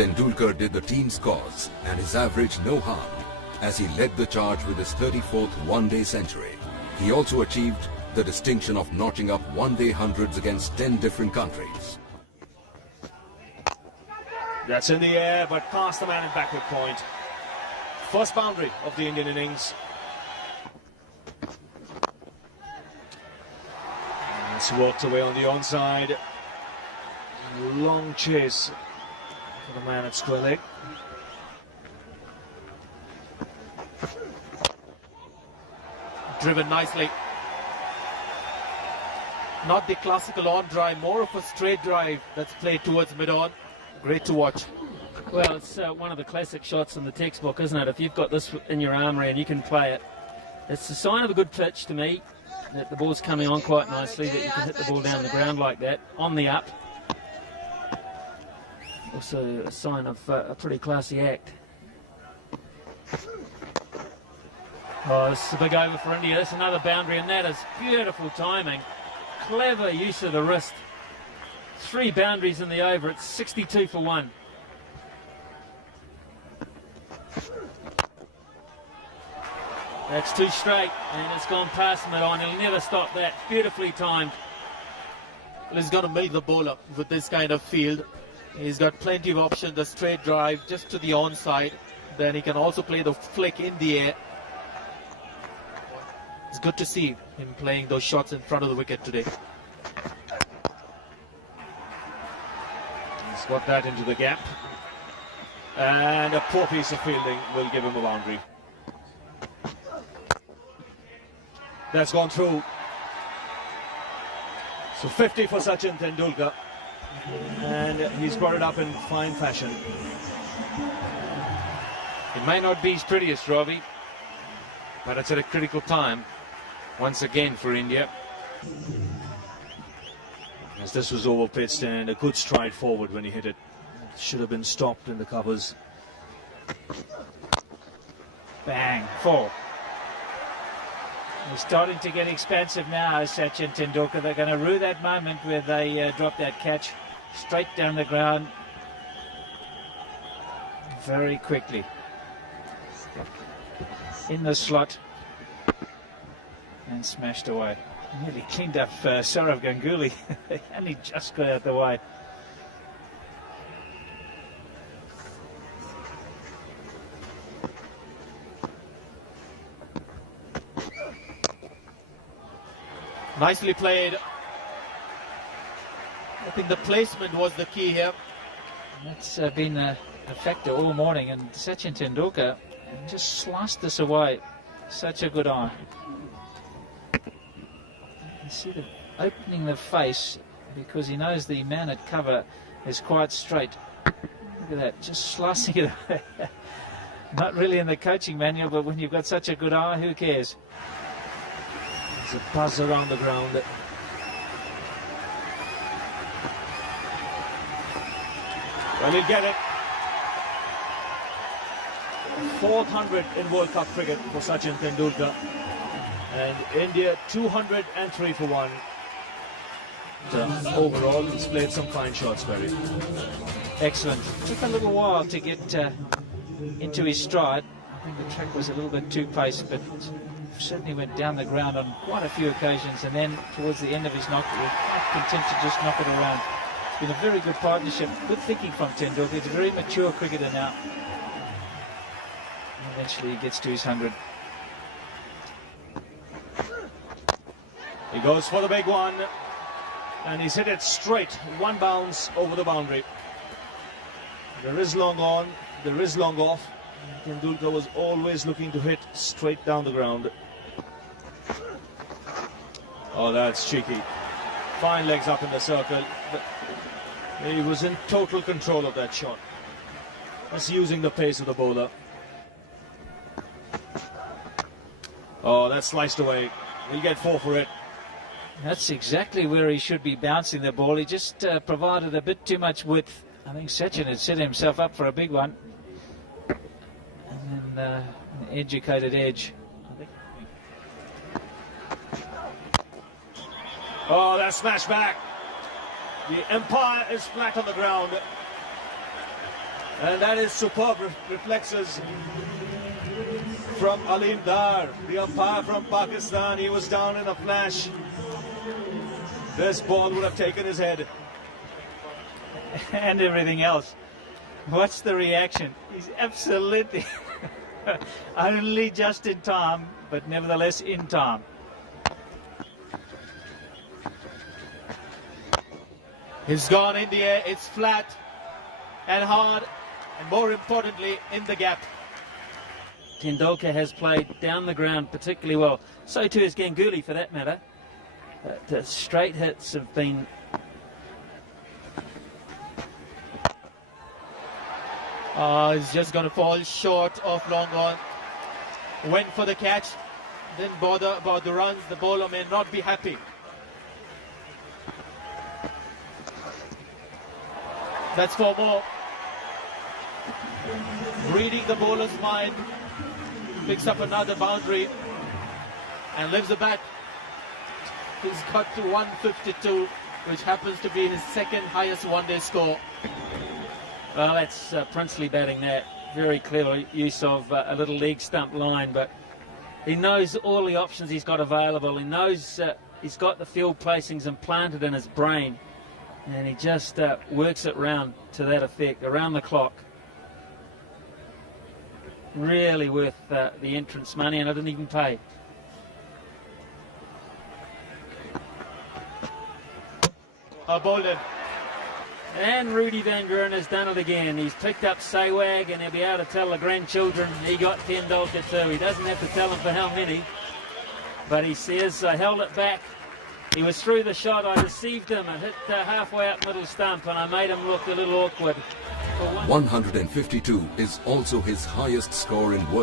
Tendulkar did the team's cause and his average no harm as he led the charge with his 34th one-day century. He also achieved the distinction of notching up one-day hundreds against 10 different countries. That's in the air, but past the man at backward point. First boundary of the Indian innings. It's walked away on the onside. Long chase for the man at square leg. Driven nicely. Not the classical on drive, more of a straight drive that's played towards mid-on. Great to watch. Well, it's one of the classic shots in the textbook, isn't it? If you've got this in your armoury and you can play it, it's a sign of a good pitch to me, that the ball's coming on quite nicely, that you can hit the ball down the ground like that, on the up. Also a sign of a pretty classy act. Oh, this is a big over for India. That's another boundary, and that is beautiful timing. Clever use of the wrist. 3 boundaries in the over. It's 62 for 1. That's 2 straight, and it's gone past mid-on. He'll never stop that. Beautifully timed. Well, he's got to milk the bowler with this kind of field. He's got plenty of options. The straight drive just to the onside. Then he can also play the flick in the air. It's good to see him playing those shots in front of the wicket today. He's got that into the gap. And a poor piece of fielding will give him a boundary. That's gone through. So 50 for Sachin Tendulkar. And he's brought it up in fine fashion. It might not be his prettiest, Robbie, but it's at a critical time once again for India. As this was over pitched, and a good stride forward when he hit it. Should have been stopped in the covers. Bang, 4. He's starting to get expansive now, Sachin Tendulkar. They're going to rue that moment where they drop that catch straight down the ground very quickly. In the slot and smashed away. Nearly cleaned up Sourav Ganguly. And he just got out the way. Nicely played. I think the placement was the key here. That's been a factor all morning, and Sachin Tendulkar just sliced this away. Such a good eye. You see the opening the face because he knows the man at cover is quite straight. Look at that, just slicing it away. Not really in the coaching manual, but when you've got such a good eye, who cares? There's a buzz around the ground. Well, he'll get it. 400 in World Cup cricket for Sachin Tendulkar. And India 203 for 1. Overall, he's played some fine shots, Barry. Excellent. Took a little while to get into his stride. I think the track was a little bit too paced, but certainly went down the ground on quite a few occasions, and then towards the end of his knock, he was quite content to just knock it around. It's been a very good partnership, good thinking from Tendulkar. He's a very mature cricketer now. And eventually he gets to his 100. He goes for the big one, and he's hit it straight, 1 bounce over the boundary. There is long on, there is long off. Tendulkar was always looking to hit straight down the ground. Oh, that's cheeky. Fine legs up in the circle. But he was in total control of that shot. Just using the pace of the bowler. Oh, that's sliced away. He'll get 4 for it. That's exactly where he should be bouncing the ball. He just provided a bit too much width. I think Sachin had set himself up for a big one. And then an educated edge. Oh, that smash back. The umpire is flat on the ground. And that is superb reflexes from Alim Dar, the umpire from Pakistan. He was down in a flash. This ball would have taken his head. And everything else. What's the reaction? He's absolutely only just in time, but nevertheless in time. He's gone in the air. It's flat and hard, and more importantly, in the gap. Tendulkar has played down the ground particularly well. So too is Ganguly, for that matter. The straight hits have been... He's just going to fall short of long on. Went for the catch. Didn't bother about the runs. The bowler may not be happy. That's 4 more. Reading the bowler's mind. Picks up another boundary and lifts the bat. He's got to 152, which happens to be his second highest one-day score. Well, that's Princely batting that. Very clever use of a little leg stump line, but he knows all the options he's got available. He knows he's got the field placings implanted in his brain, and he just works it round to that effect, around the clock. Really worth the entrance money, and I didn't even pay. Bowled in. And Rudy Van Buren has done it again. He's picked up Sehwag, and he'll be able to tell the grandchildren he got Tendulkar too. He doesn't have to tell them for how many, but he says, I held it back. He was through the shot. I deceived him. I hit halfway up middle stump, and I made him look a little awkward. 152 is also his highest score in World